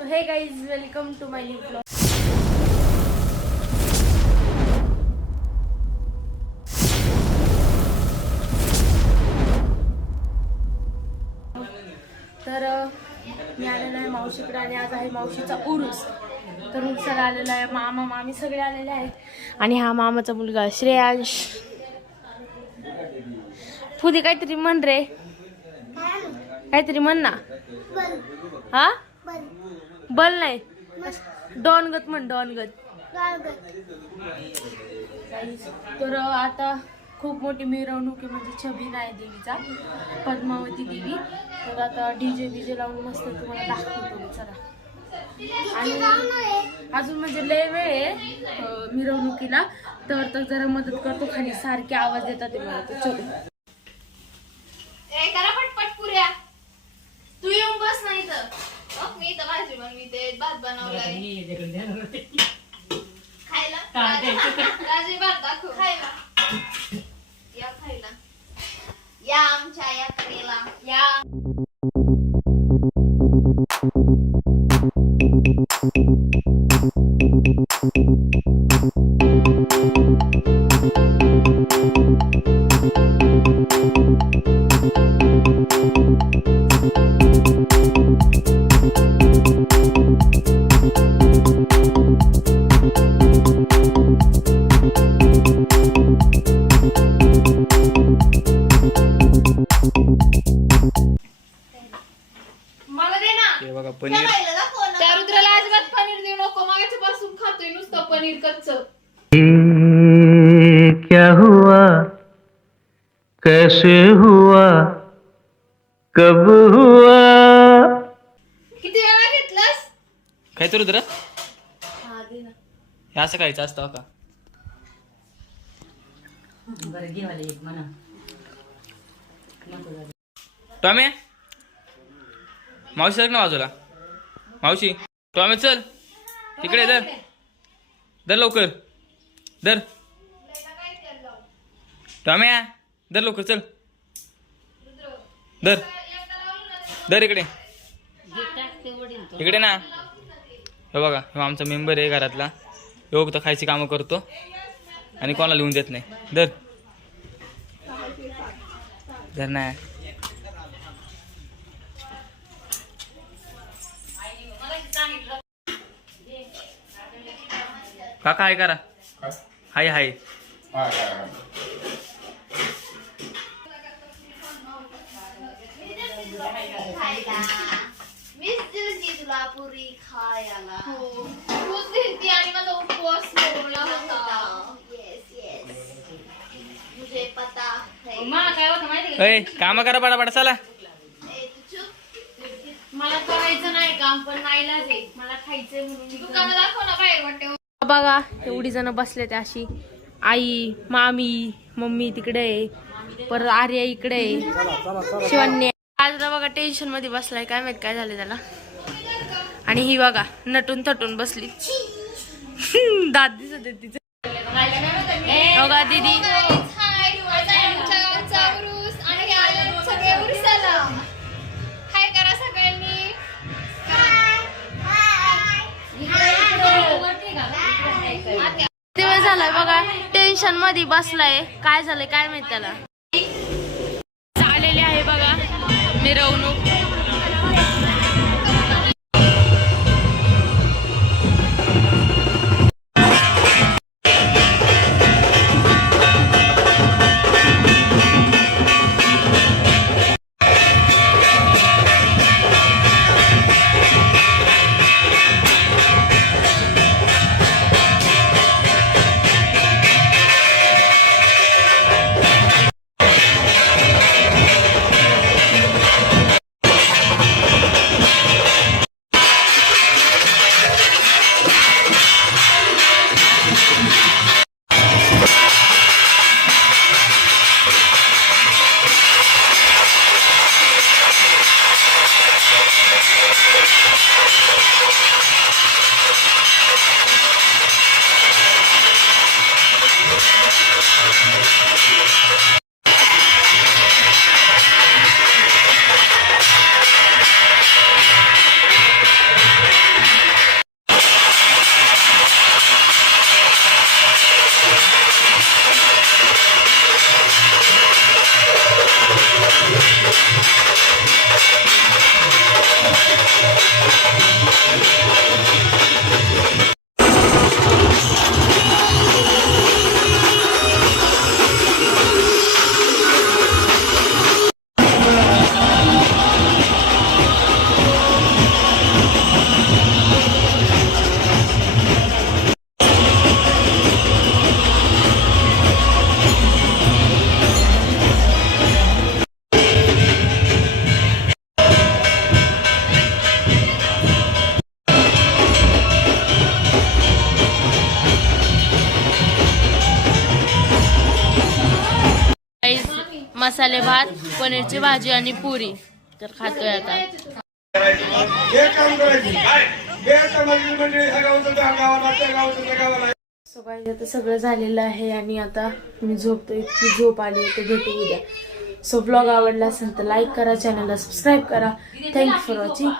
हे guys welcome to my new blog. तर मी आलेलो आहे मावशीकडे आणि आज आहे मावशीचा उरूस. तर उरूसाला आलेला आहे मामा मामी सगळे आलेले आहेत आणि हा मामाचा मुलगा श्रेयांश. पुढे काहीतरी म्हण रे, काहीतरी म्हण ना. हा बल नाही, डॉनगत म्हण, डॉनगत. तर आता खूप मोठी मिरवणूक आहे, म्हणजे छबिना आहे देवीचा, पद्मावती देवी. तर आता डीजे बीजे लावून मस्त तुम्हाला दाखवतो. चला. आणि अजून म्हणजे लय वेळ आहे मिरवणुकीला, तर जरा मदत करतो. खाली सारखे आवाज देतात ते मला. तर चलो करा पटपट पुऱ्या. तू येऊन बस नाही तर मी तर भाजी मग मी ते भात बनवलाय खायला. राजे भात दाखव खायला. या खायला या आमच्या यात्रेला या. पनीर त्या रुद्राला अजिबात पनीर देऊ नको. मागाच्या पासून खातोय नुसतं पनीर कच्च. क्या हुआ कैसे हुआ कब हुआ. किती वेळा घेतलंस काय तर रुद्र हे असं खायचं असतं का. टॉमे मावशी सर ना बाजूला. मावशी टॉमे चल तिकडे. दर दर लवकर दर. टॉमे दर लवकर चल. दर दर इकडे इकडे ना. हे बघा हे आमचा मेंबर आहे घरातला. योग तर खायची कामं करतो आणि कोणाला लिहून देत नाही. दर दर ना. काका हाय करा. हाय हाय. मीच दिलती तुला पुरी खायला. तूच दिलती आणि माझा उपवास मोडला होता. येस येस मुझे पता है. मला काय होतं माहिती का? ए काम करा पटापट चला. तू चुप. मला करायचं नाही काम, पण नाईलाज आहे, मला खायचंय म्हणून. दुकानं दाखव ना बाहेर वाटते. बघा एवढी जण बसले ते अशी. आई मामी मम्मी तिकडे आहे, परत आर्या इकडे आहे, शिवन्य. आजला बघा टेन्शन मध्ये बसलाय, काय माहित काय झालं त्याला. आणि ही बघा नटून थटून बसली. दात दिसत आहे तिचं. बघा दीदी तेव्हा झालाय बघा, टेन्शन मध्ये बसलाय. काय झालंय काय माहित त्याला. चाललेली आहे बघा मिरवणूक. मसाले भात, पनीरची भाजी आणि पुरी. तर खातोय आता. सो गाईज आता सगळं झालेलं आहे आणि आता मी झोपतोय. इतकी झोप आली आहे. तर भेटू उद्या. सो ब्लॉग आवडला असेल तर लाईक करा, चॅनलला सबस्क्राईब करा. Thank you for watching.